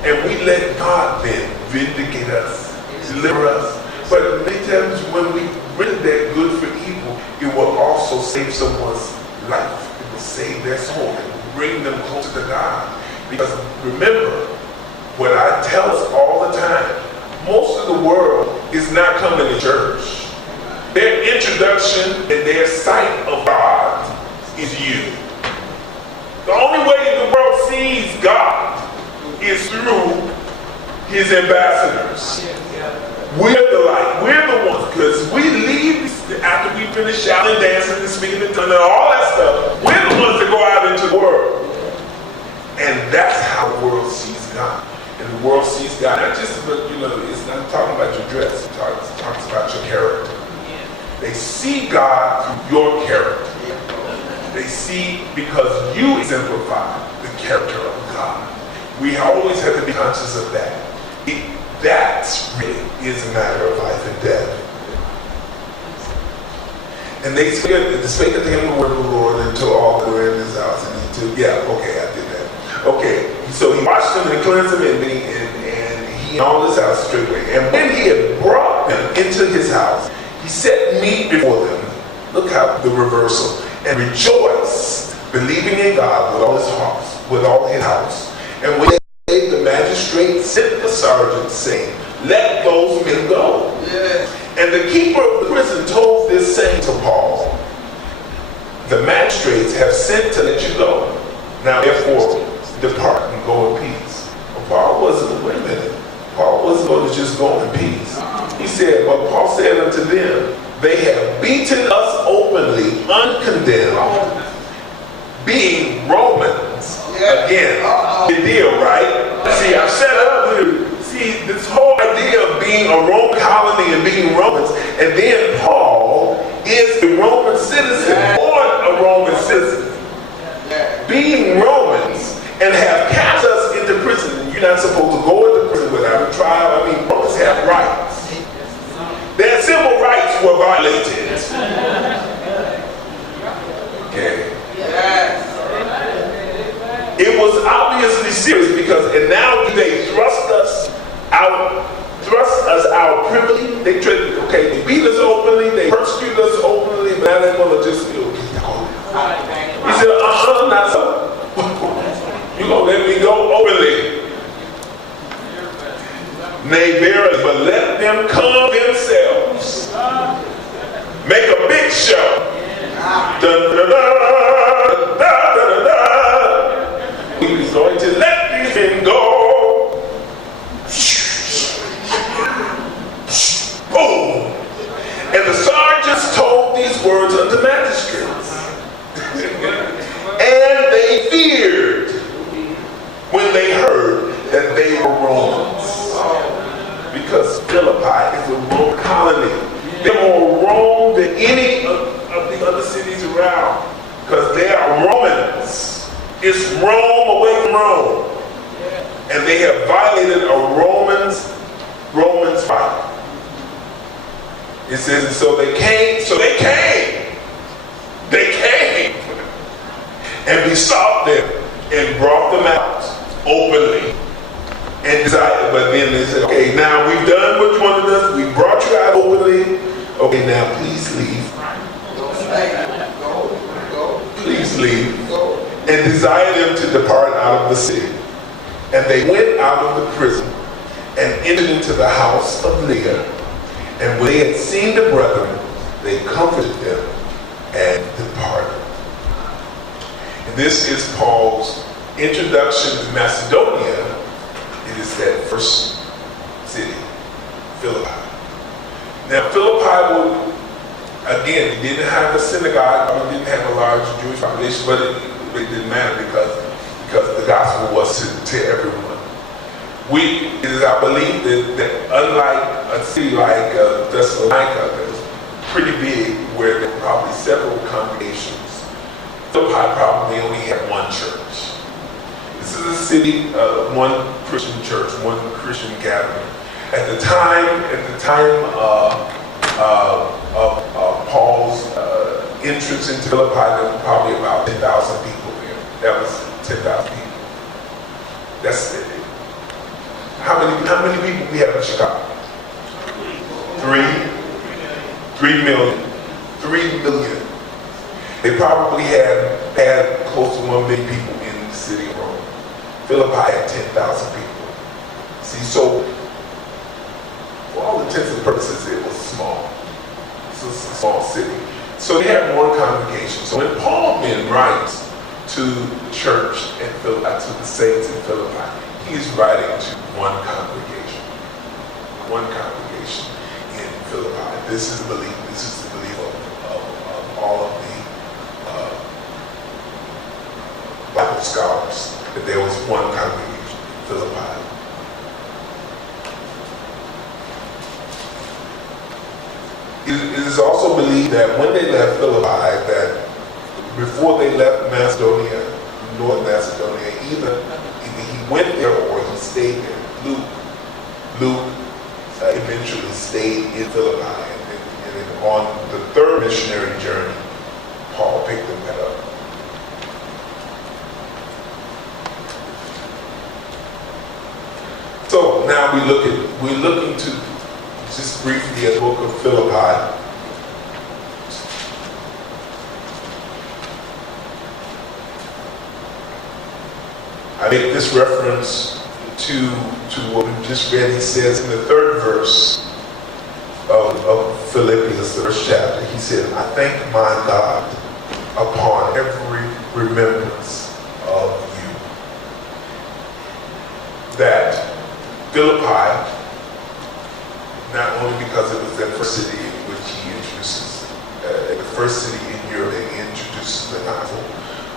and we let God then vindicate us, deliver us. But many times when we render that good for evil, it will also save someone's life. It will save their soul and bring them closer to God. Because remember, what I tell us all the time, most of the world is not coming to church. Their introduction and their sight of God is you. The only way the world sees God is through his ambassadors. We're the light. We're the ones, because we leave after we finish shouting, dancing, and speaking in tongues and all that stuff. We're the ones that go out into the world. And that's how the world sees God. And the world sees God, not just, it's not talking about your dress. It talks about your character. They see God through your character. They see because you exemplify the character of God. We always have to be conscious of that. That really is a matter of life and death. And they spake unto him the word of the Lord until all that were in his house. And I did that. Okay, so he washed them and cleansed them, and he in all his house straightway. And when he had brought them into his house, he set meat before them. Look how the reversal. And rejoiced, believing in God with all his house. And when the magistrate sent the sergeant, saying, let those men go. Yeah. And the keeper of the prison told this saying to Paul, the magistrates have sent to let you go. Now therefore, depart and go in peace. Well, Paul wasn't going to just go in peace. He said, but Paul said unto them, they have beaten us openly, uncondemned, being Romans. Yeah. Again, the deal, right? See, I've set up here. See, this whole idea of being a Roman colony and being Romans, and then Paul is a Roman citizen, born a Roman citizen, being Romans, and have cast us into prison. You're not supposed to go into prison without a trial. I mean, Romans have rights. Their civil rights were violated. Okay. It was obviously serious because, and now they thrust us out privily. They beat us openly, they persecute us openly, but now they're going to just, he said, not so. You're going to let me go openly. Nay, verily, but let them come themselves. Make a big show. He's going to let these men go. Boom. And the sergeants told these words unto magistrates. And they feared when they heard that they were Romans. Because Philippi is a Roman colony. They're more Rome than any of the other cities around. Because they are Romans. It's Rome away from Rome. And they have violated a Romans right. It says, and so they came. And besought them and brought them out openly. And decided, but then they said, okay, now we've done what you wanted us, we brought you out openly. Okay, now please leave. Please leave. And desired them to depart out of the city. And they went out of the prison and entered into the house of Lydia. And when they had seen the brethren, they comforted them and departed. And this is Paul's introduction to Macedonia. It is that first city, Philippi. Now, Philippi, again, it didn't have a synagogue, it didn't have a large Jewish population, but it didn't matter because the gospel was to everyone. It is our belief that unlike a city like Thessalonica, that was pretty big, where there were probably several congregations, Philippi probably only had one church. This is a city, one Christian church, one Christian gathering. At the time of Paul's entrance into Philippi, there were probably about 10,000 people there. That was 10,000 people. That's it. How many people we have in Chicago? 3 million. 3 million. They probably had close to 1 million people in the city of Rome. Philippi had 10,000 people. See, so for all intents and purposes, it was small. It's a small city. So they had one congregation. So when Paul then writes to the church in Philippi, to the saints in Philippi, he's writing to one congregation. One congregation in Philippi. This is the belief. This is the belief of all of the Bible scholars, that there was one congregation in Philippi. It is also believed that when they left Philippi, that before they left Macedonia, North Macedonia, either he went there or he stayed there. Luke eventually stayed in Philippi, and then on the third missionary journey, Paul picked them up. So now we're looking to just briefly at the book of Philippi. I make this reference to what we just read. He says in the 3rd verse of Philippians, the 1st chapter, he said, I thank my God upon every remembrance of you. That Philippi, not only because it was the first city in which he introduces, the first city in Europe that he introduces the gospel,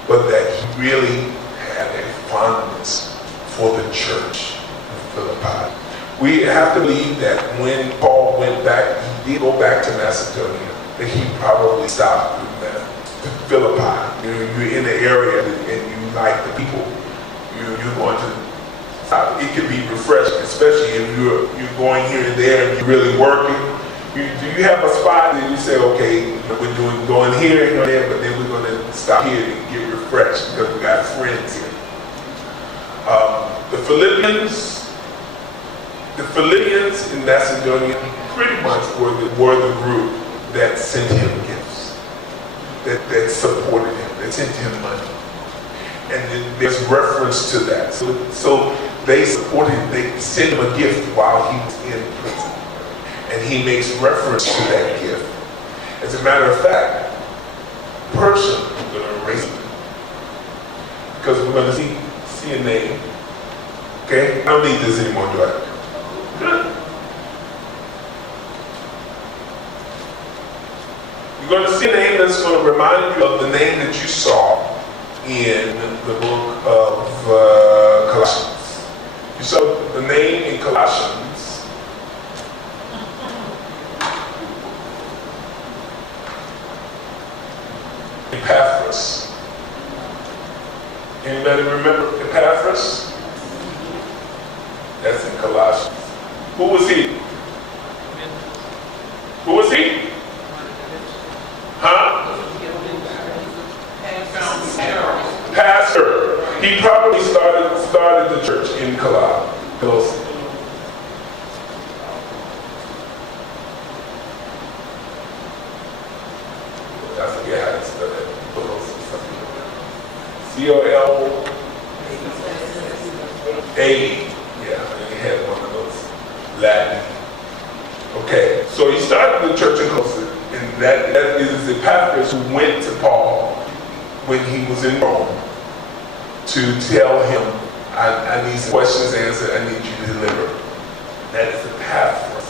but that he really had a fondness for the church in Philippi. We have to believe that when Paul went back, he did go back to Macedonia, that he probably stopped with Philippi. You're in the area and you like the people, you're going to stop. It can be refreshing, especially if you're going here and there and you're really working. Do you have a spot that you say, okay, we're going here and there, but then we're going to stop here and get refreshed because we got friends here. The Philippians in Macedonia pretty much were the group that sent him gifts, that supported him, that sent him money. And then there's reference to that. So they supported him, they sent him a gift while he was in prison. And he makes reference to that gift. As a matter of fact, the person is going to erase it. Because we're going to see a name. Okay? I don't need this anymore, do I? Good. You're going to see a name that's going to remind you of the name that you saw in the book of Colossians. You saw the name in Colossians. Epaphras. Anybody remember Epaphras? That's in Colossians. Who was he? Who was he? Huh? Pastor. He probably started the church in Colossae. I forget how to spell that. C-O-L-A. Yeah, he had one of those Latin. Okay, so he started the church in Colossae, and that is Epaphras who went to Paul when he was in Rome to tell him, I need some questions answered, I need you to deliver. That is Epaphras.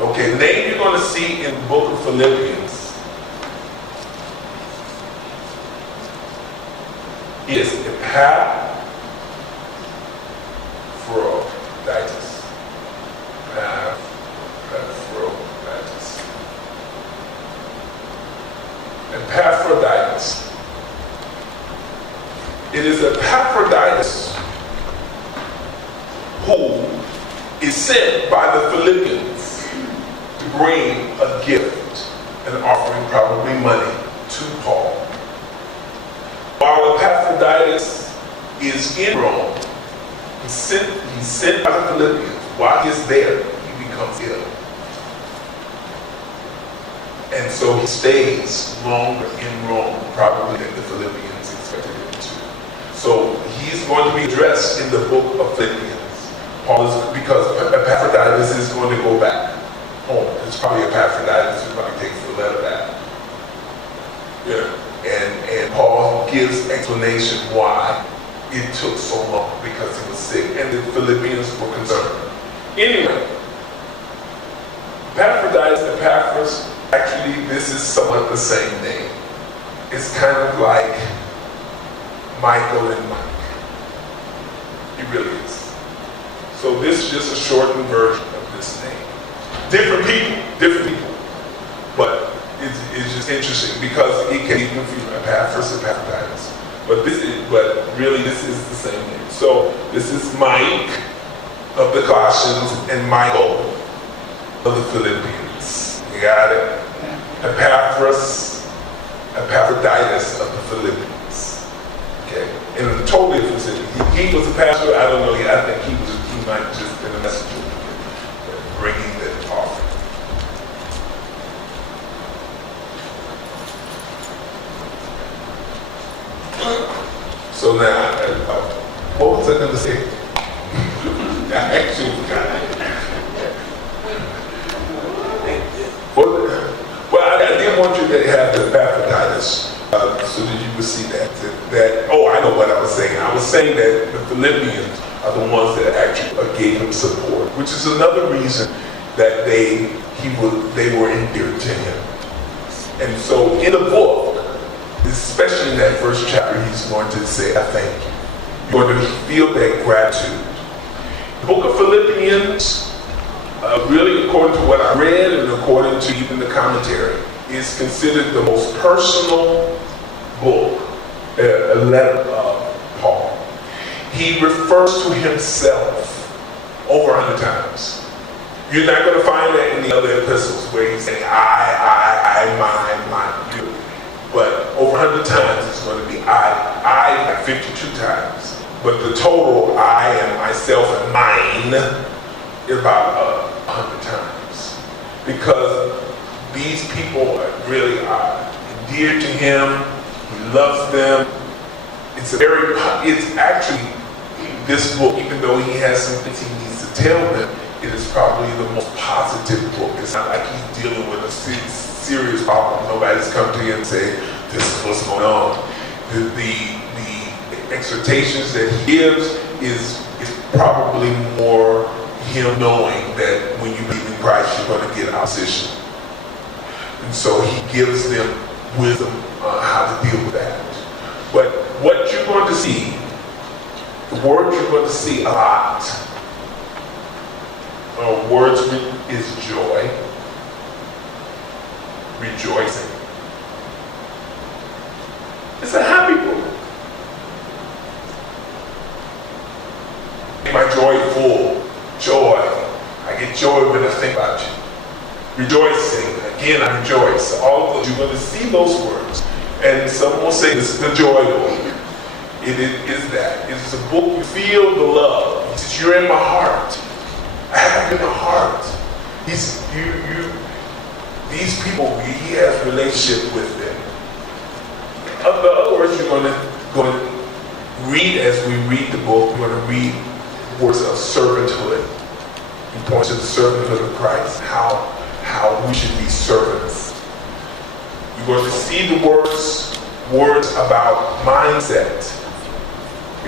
Okay, the name you're going to see in the book of Philippians is Epaphroditus. Epaphroditus. It is Epaphroditus who is sent by the Philippians to bring a gift, an offering, probably money, to Paul. While Epaphroditus is in Rome, he's sent by the Philippians. While he's there, he becomes ill. And so he stays longer in Rome, probably than the Philippians expected him to. So he's going to be addressed in the book of Philippians. Because Epaphroditus is going to go back home. It's probably Epaphroditus who probably takes the letter back. Yeah. And Paul gives explanation why it took so long, because he was sick and the Philippians were concerned. Anyway, Epaphroditus, Epaphras, actually this is somewhat the same name. It's kind of like Michael and Mike. It really is. So this is just a shortened version of this name. Different people. But it's just interesting because it can be confusing. Epaphras, Epaphroditus. But really this is the same name. So this is Mike of the Colossians and Michael of the Philippians. You got it? Epaphroditus of the Philippians. Okay? In a totally different city. He was a pastor, I don't know, I think he might just been a messenger bringing the offering. So now, what was I going to say? I actually forgot. Well, I did want you to have the Epaphroditus so that you would see that. Oh, I know what I was saying. I was saying that the Philippians are the ones that actually gave him support, which is another reason that they were endeared to him. And so in the book, especially in that first chapter, he's going to say, I thank you. You're going to feel that gratitude. The book of Philippians, really according to what I read and according to even the commentary, is considered the most personal book, a letter of Paul. He refers to himself over 100 times. You're not going to find that in the other epistles where he's saying, I, my, you. But over 100 times it's going to be I 52 times. But the total I and myself and mine is about 100 times. Because these people really are endeared to him. He loves them. It's actually, this book, even though he has some things he needs to tell them, it is probably the most positive book. It's not like he's dealing with a serious problem. Nobody's come to him and say, this is what's going on. The exhortations that he gives is probably more him knowing that when you believe in Christ, you're going to get opposition. And so he gives them wisdom on how to deal with that. But what you're going to see, the word you're going to see a lot, words is joy, rejoicing. It's a happy book. My joy full, joy. I get joy when I think about you. Rejoicing, again I rejoice. All of those, you're going to see those words. And some will say this is the joy book. It is that. It's a book you feel the love. He says, you're in my heart. I have you in my heart. These people, he has a relationship with them. In other words, you're going to read, as we read the book, we're going to read words of servanthood. He points to the servanthood of Christ, how we should be servants. You're going to see the words about mindset. I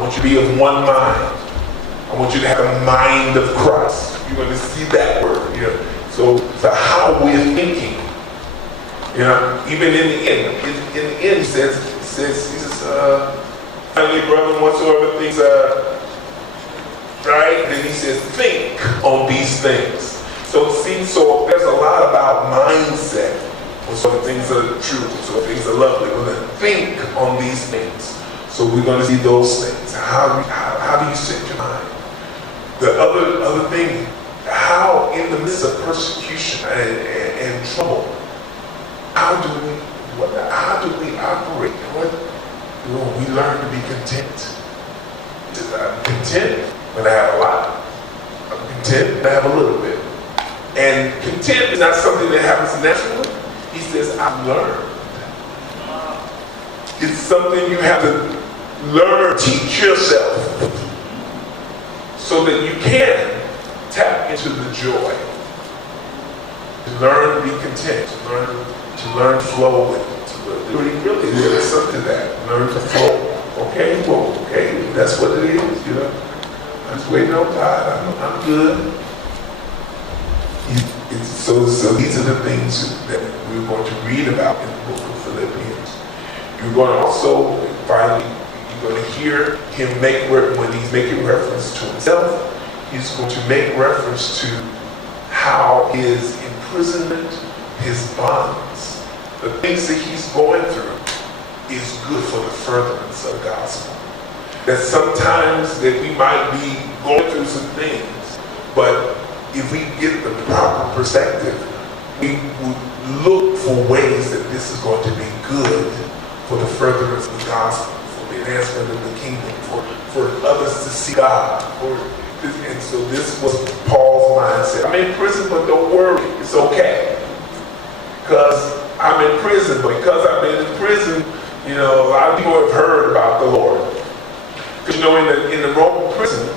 want you to be of one mind. I want you to have a mind of Christ. You're going to see that word. So how we're thinking. Even in the end, he says, finally, brethren, whatsoever things are right, then he says, think on these things. So there's a lot about mindset. So things are true, so things are lovely. Well, then think on these things. So we're going to see those things. How do you set your mind? The other thing, how how in the midst of persecution and trouble, how do we operate? We learn to be content. I'm content when I have a lot. I'm content when I have a little bit. And content is not something that happens naturally. He says, I've learned. It's something you have to learn, teach yourself, so that you can tap into the joy. To learn to be content, to learn to flow with it. Really, there's something to that. Learn to flow. Okay, well, okay, that's what it is, you know. I'm just waiting on God. I'm good. So these are the things that we're going to read about in the book of Philippians. You're going to also, finally, you're going to hear him when he's making reference to himself, he's going to make reference to how his imprisonment, his bonds, the things that he's going through is good for the furtherance of the gospel. That sometimes that we might be going through some things, but if we get the proper perspective, we would look for ways that this is going to be good for the furtherance of the gospel, for the advancement of the kingdom, for others to see God. And so this was Paul's mindset. I'm in prison, but don't worry, it's okay. Because I'm in prison, but because I've been in prison, you know, a lot of people have heard about the Lord. Because you know, in the Roman prison,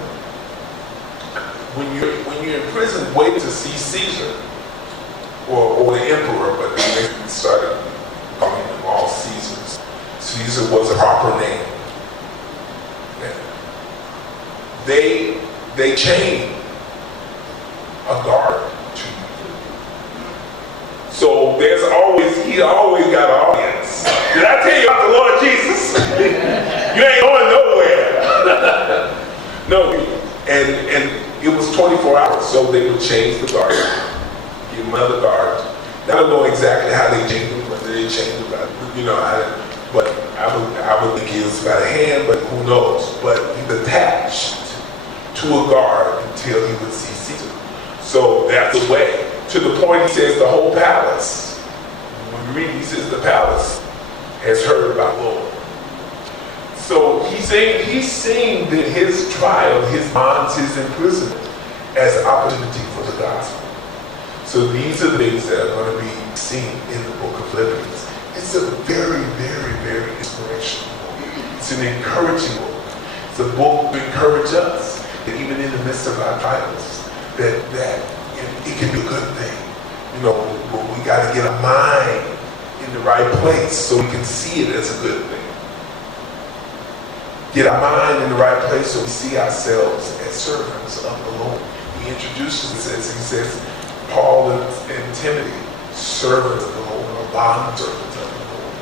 when you're in prison, wait to see Caesar or the emperor, but then they started calling them all Caesars. Caesar was a proper name. They chained a guard to you. So he always got an audience. Did I tell you about the Lord Jesus? You ain't going nowhere. No, and it was 24 hours, so they would change the guard. Give him another guard. Now, I don't know exactly how they changed it, whether they changed it, you know, but I would think he was about a hand, but who knows? But he's attached to a guard until he would see Caesar. So that's the way. To the point he says the whole palace. When you read, he says the palace has heard about the Lord. So he's seeing that his trial, his bonds, his imprisonment as an opportunity for the gospel. So these are the things that are going to be seen in the book of Philippians. It's a very, very, very inspirational book. It's an encouraging book. It's a book to encourage us that even in the midst of our trials, that it can be a good thing. You know, but we got to get our mind in the right place so we can see it as a good thing. Get our mind in the right place so we see ourselves as servants of the Lord. He introduces us as he says, Paul and Timothy, servants of the Lord, or bond servants of the Lord.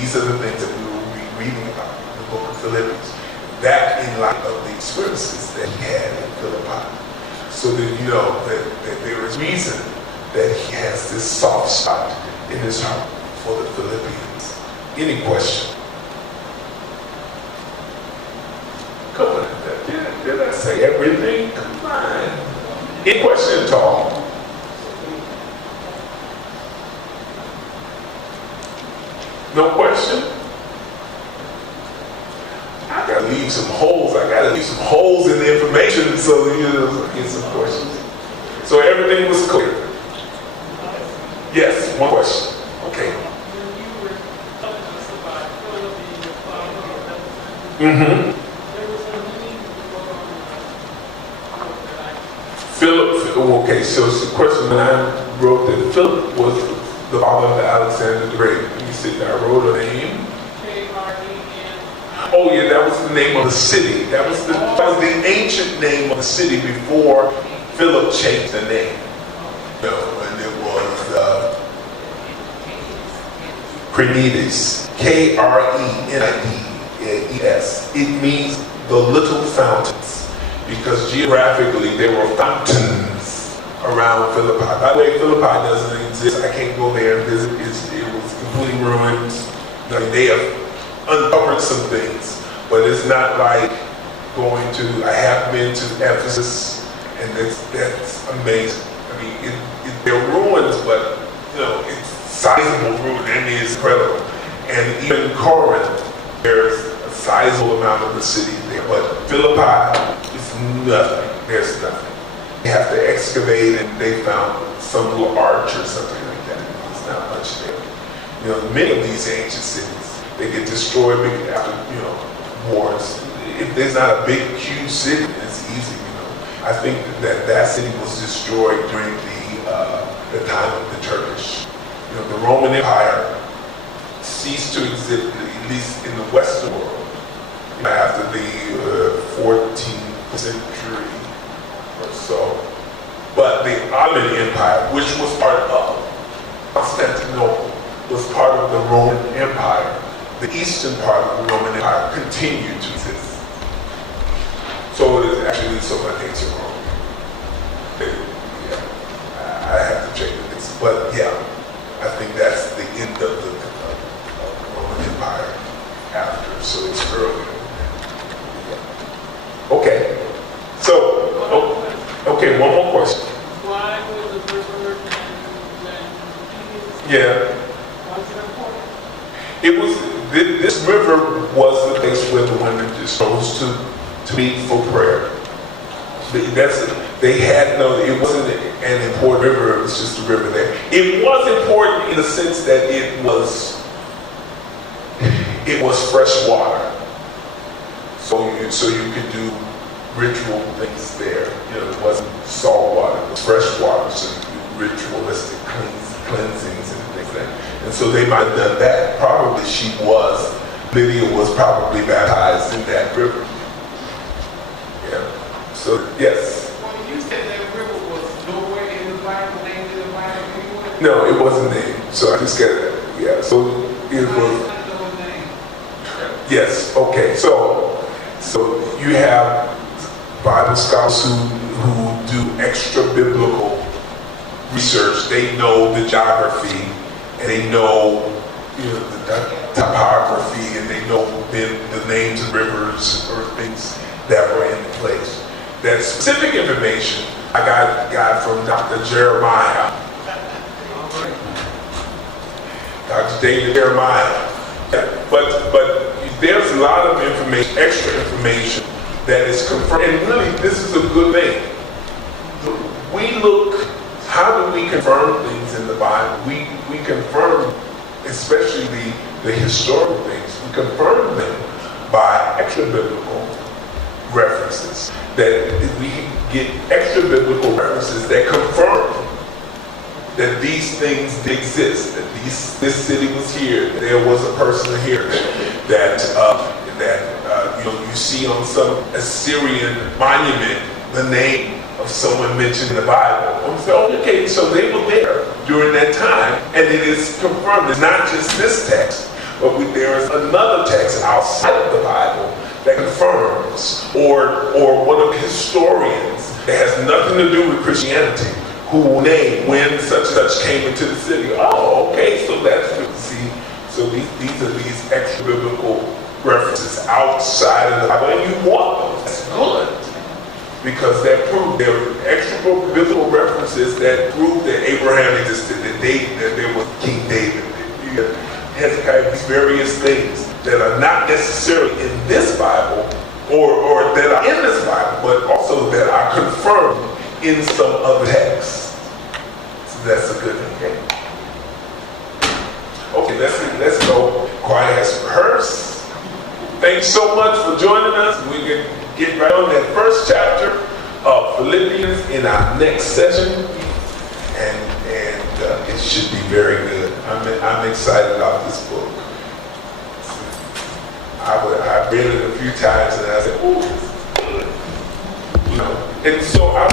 These are the things that we will be reading about in the book of Philippians. That in light of the experiences that he had in Philippi. So that you know that there is reason that he has this soft spot in his heart for the Philippians. Any question? Come on. Did I say everything? Come on. Any question at all? No question? I gotta leave some holes. I gotta leave some holes in the information so you know, get some questions. So everything was clear. Yes, one question. Okay. Philip, okay, so it's the question that I wrote that Philip was the father of Alexander the Great. You said I wrote a name. Oh yeah, that was the name of the city. That was the ancient name of the city before Philip changed the name. You know, and it was Krenides. Krenides. It means the little fountains, because geographically there were fountains around Philippi. By the way, Philippi doesn't exist. I can't go there and visit. It was completely ruined. I mean, they have uncovered some things, but it's not like going to, I have been to Ephesus And that's amazing. I mean, they're ruins, but it's sizable ruin, and it's incredible. And even Corinth, there's a sizable amount of the city there, but Philippi is nothing. There's nothing. They have to excavate, and they found some little arch or something like that. There's not much there. Many of these ancient cities, they get destroyed after wars. If there's not a big, huge city, it's easy. I think that city was destroyed during the time of the Turkish. The Roman Empire ceased to exist, at least in the Western world, after the 14th century or so. But the Ottoman Empire, which was part of Constantinople, was part of the Roman Empire. The eastern part of the Roman Empire continued to exist. So it is actually so much ancient Rome. Yeah, I have to check this, but yeah, I think that's the end of the Roman Empire after, so it's earlier. Yeah. Okay, so okay, one more question. Why was the river and yeah? It was this river was the place where the women just chose to meet for prayer. It wasn't an important river, it was just a river there. It was important in the sense that it was fresh water. So you could do ritual things there. It wasn't salt water, it was fresh water, so you could do ritualistic cleansings and things like that. And so they might have done that. Probably Lydia was probably baptized in that river. Yeah. So, yes. Well, you said that river was nowhere in the Bible, named in the Bible anywhere? No, it wasn't named. So I just got it. Yeah. So it was. Yes. Okay. So you have Bible scholars who do extra biblical research. They know the geography, and they know the topography, and they know the names of rivers or things that were in place. That specific information I got from Dr. Jeremiah, Dr. David Jeremiah. But there's a lot of information, extra information that is confirmed, and really this is a good thing. How do we confirm things in the Bible? We confirm, especially the historical things, we confirm them by extra biblical references. That we get extra biblical references that confirm that these things exist, that this city was here, that there was a person here, that you see on some Assyrian monument the name of someone mentioned in the Bible. And so, okay, so they were there during that time, and it is confirmed. It's not just this text, but there is another text outside of the Bible that confirms, or one of the historians that has nothing to do with Christianity, who will name when such and such came into the city. Oh, okay, so that's good to see. So these are these extra biblical references outside of the Bible, and you want those. That's good, because they're extra biblical references that prove that Abraham existed, that there was King David, Hezekiah, these various things that are not necessarily in this Bible, or that are in this Bible, but also that are confirmed in some other texts. So that's a good thing. Okay, let's go. Choir has rehearsed. Thanks so much for joining us. We can get right on that first chapter of Philippians in our next session, and it should be very good. I'm excited about this book. I read it a few times and I said, "Ooh, it's good." And so